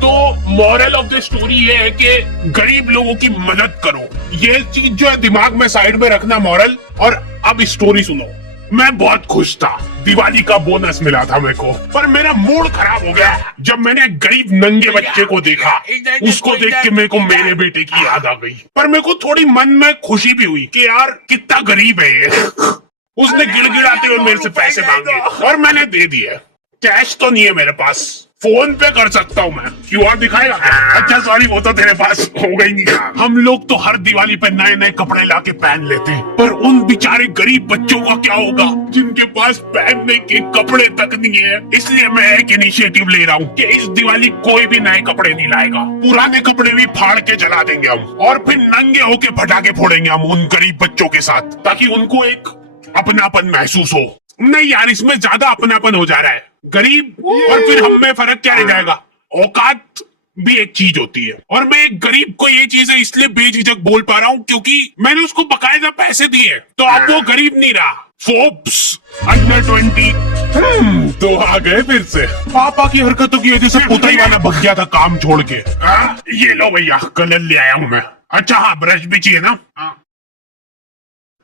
तो moral of the story ये है कि गरीब लोगों की मदद करो। ये चीज जो है दिमाग में साइड में रखना मॉरल। और अब स्टोरी सुनो। मैं बहुत खुश था, दिवाली का बोनस मिला था मेरे को, पर मेरा मूड खराब हो गया जब मैंने एक गरीब नंगे बच्चे को देखा। उसको देख के मेरे को मेरे बेटे की याद आ गई, पर मेरे को थोड़ी मन में खुशी भी हुई कि यार कितना गरीब है ये। उसने गिड़गिड़ाते हुए मेरे से पैसे मांगे और मैंने दे दिए। कैश तो नहीं है मेरे पास, फोन पे कर सकता हूँ मैं। क्यूआर दिखाएगा? अच्छा सॉरी, वो तो तेरे पास होगा ही नहीं। हम लोग तो हर दिवाली पे नए नए कपड़े लाके पहन लेते हैं, पर उन बेचारे गरीब बच्चों का क्या होगा जिनके पास पहनने के कपड़े तक नहीं है। इसलिए मैं एक इनिशिएटिव ले रहा हूँ कि इस दिवाली कोई भी नए कपड़े नहीं लाएगा, पुराने कपड़े भी फाड़ के जला देंगे हम और फिर नंगे होके पटाखे फोड़ेंगे हम उन गरीब बच्चों के साथ, ताकि उनको एक अपनापन महसूस हो। नहीं यार, इसमें ज्यादा अपनापन हो जा रहा है। गरीब और फिर हम में फर्क क्या रह जाएगा? औकात भी एक चीज होती है। और मैं एक गरीब को ये चीजें इसलिए बेझिझक बोल पा रहा हूँ क्योंकि मैंने उसको बकायदा पैसे दिए, तो अब वो गरीब नहीं रहा। फोर्ब्स अंडर 20 तो आ गए फिर से। पापा की हरकतों की वजह से पुताई वाला भग गया था काम छोड़ के। ये लो भैया, कलर ले आया हूँ मैं। अच्छा हाँ, ब्रश भी चाहिए ना?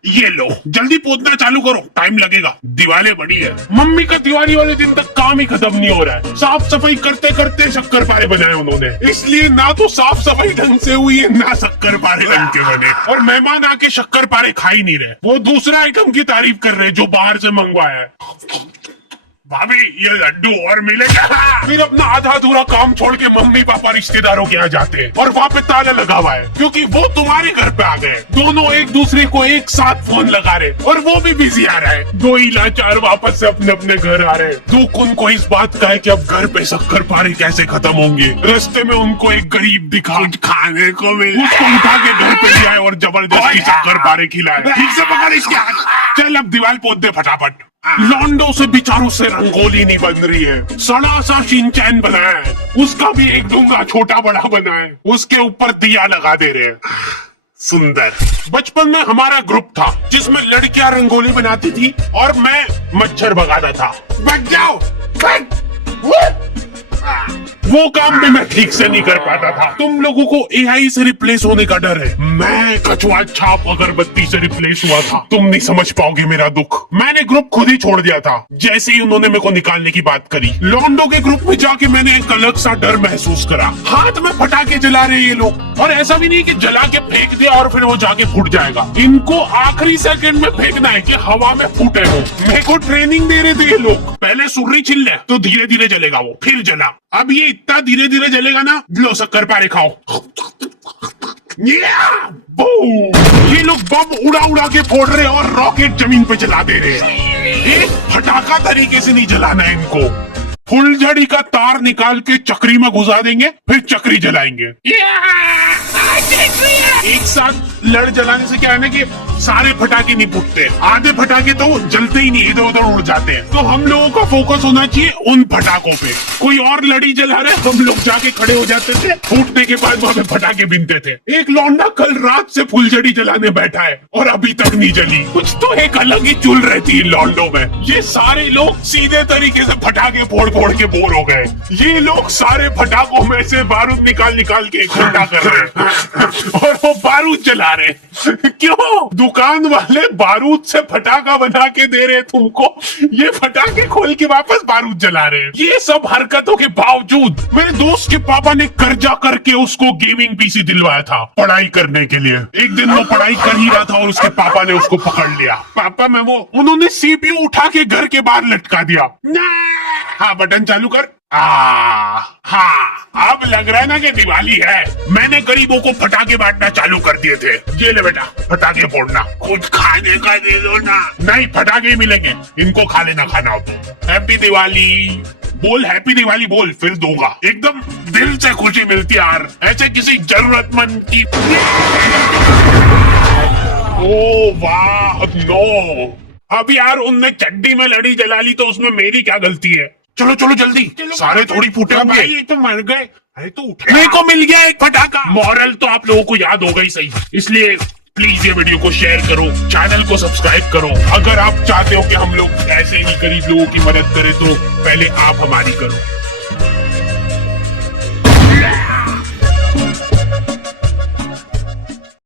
ये लो, जल्दी पोतना चालू करो, टाइम लगेगा, दिवाली बड़ी है। मम्मी का दिवाली वाले दिन तक काम ही खत्म नहीं हो रहा है। साफ सफाई करते करते शक्करपारे बनाए उन्होंने, इसलिए ना तो साफ सफाई ढंग से हुई है ना शक्करपारे ढंग के बने। और मेहमान आके शक्करपारे खा ही नहीं रहे, वो दूसरा आइटम की तारीफ कर रहे जो बाहर से मंगवाया है। भाभी ये लड्डू और मिलेगा। फिर अपना आधा अधूरा काम छोड़ के मम्मी पापा रिश्तेदारों के यहाँ जाते हैं और वहाँ पे ताला लगा हुआ है क्योंकि वो तुम्हारे घर पे आ गए। दोनों एक दूसरे को एक साथ फोन लगा रहे और वो भी बिजी आ रहा है। दो ही लाचार वापस से अपने अपने घर आ रहे हैं। दुख उनको इस बात का है कि अब घर पे शक्करपारे कैसे खत्म होंगे। रास्ते में उनको एक गरीब दिखा, खाने को मिले, उसको उठा के घर पे ले आए और जबरदस्ती शक्करपारे खिलाए। ठीक से पकड़ इसके हाथ। चल अब दीवार पोत दे फटाफट। लॉन्डो से बेचारों से रंगोली नहीं बन रही है, सड़ा सा शिनचैन बनाया है, उसका भी एक डूंगा छोटा बड़ा बना है, उसके ऊपर दिया लगा दे रहे हैं। सुंदर। बचपन में हमारा ग्रुप था जिसमें लड़कियां रंगोली बनाती थी और मैं मच्छर भगाता था। बच जाओ। वो काम भी मैं ठीक से नहीं कर पाता था। तुम लोगों को एआई से रिप्लेस होने का डर है, मैं कछुआ छाप अगरबत्ती से रिप्लेस हुआ था। तुम नहीं समझ पाओगे मेरा दुख। मैंने ग्रुप खुद ही छोड़ दिया था जैसे ही उन्होंने मेरे को निकालने की बात करी। लॉन्डो के ग्रुप में जाके मैंने एक अलग सा डर महसूस करा। हाथ में पटाखे जला रहे ये लोग, और ऐसा भी नहीं कि जला के फेंक दिया और फिर वो जाके फूट जाएगा। इनको आखिरी सेकंड में फेंकना है कि हवा में फूटे वो। मेरे को ट्रेनिंग दे रहे थे ये लोग। पहले सुर्री छिल ले तो धीरे धीरे जलेगा वो, फिर जला। अब ये इतना धीरे धीरे जलेगा ना, लो शक्करपारे खाओ। ये लोग बम उड़ा उड़ा के फोड़ रहे हैं और रॉकेट जमीन पे जला दे रहे हैं। एक फटाका तरीके से नहीं जलाना है इनको। फुलझड़ी का तार निकाल के चक्री में घुसा देंगे, फिर चक्री जलाएंगे। एक साथ लड़ जलाने से क्या है ना कि सारे फटाके नहीं फूटते, आधे फटाके तो जलते ही नहीं, इधर उधर उड़ जाते हैं। तो हम लोगों का फोकस होना चाहिए उन फटाकों पे। कोई और लड़ी जला रहे, हम लोग जाके खड़े हो जाते थे, फूटने के बाद वहां पे फटाके बिनते थे। एक लौंडा कल रात से फुलझड़ी जलाने बैठा है और अभी तक नहीं जली। कुछ तो एक अलग ही चुल रहती है लौंडों में। ये सारे लोग सीधे तरीके से फटाके फोड़ फोड़ के बोर हो गए। ये लोग सारे फटाकों में से बारूद निकाल निकाल के इकट्ठा कर रहे हैं और वो बारूद जला रहे। क्यों? दुकान वाले बारूद से फटाका बना के दे रहे तुमको, ये फटाके खोल के वापस बारूद जला रहे हैं। ये सब हरकतों के बावजूद मेरे दोस्त के पापा ने कर्जा करके उसको गेमिंग पीसी दिलवाया था पढ़ाई करने के लिए। एक दिन वो पढ़ाई कर ही रहा था और उसके पापा ने उसको पकड़ लिया। पापा मैं वो, उन्होंने सीपीयू उठा के घर के बाहर लटका दिया। हाँ बटन चालू कर। हाँ अब लग रहा है ना कि दिवाली है। मैंने गरीबों को फटाके बांटना चालू कर दिए थे। ये ले बेटा फटाके फोड़ना, कुछ खाने का दे दो ना। नहीं फटाके ही मिलेंगे, इनको खा लेना खाना हो तो। हैप्पी दिवाली बोल, हैप्पी दिवाली बोल, फिर दूंगा। एकदम दिल से खुशी मिलती है यार, ऐसे किसी जरूरतमंद की। ओ वाह नो, अब यार उनने चड्डी में लड़ी जला ली तो उसमें मेरी क्या गलती है। चलो चलो जल्दी, सारे थोड़ी फूटे होंगे। ये तो मर गए। अरे तो उठे, मेरे को मिल गया एक फटाका। मॉरल तो आप लोगों को याद होगा ही सही, इसलिए प्लीज ये वीडियो को शेयर करो, चैनल को सब्सक्राइब करो। अगर आप चाहते हो कि हम लोग ऐसे ही गरीब लोगों की मदद करें तो पहले आप हमारी करो।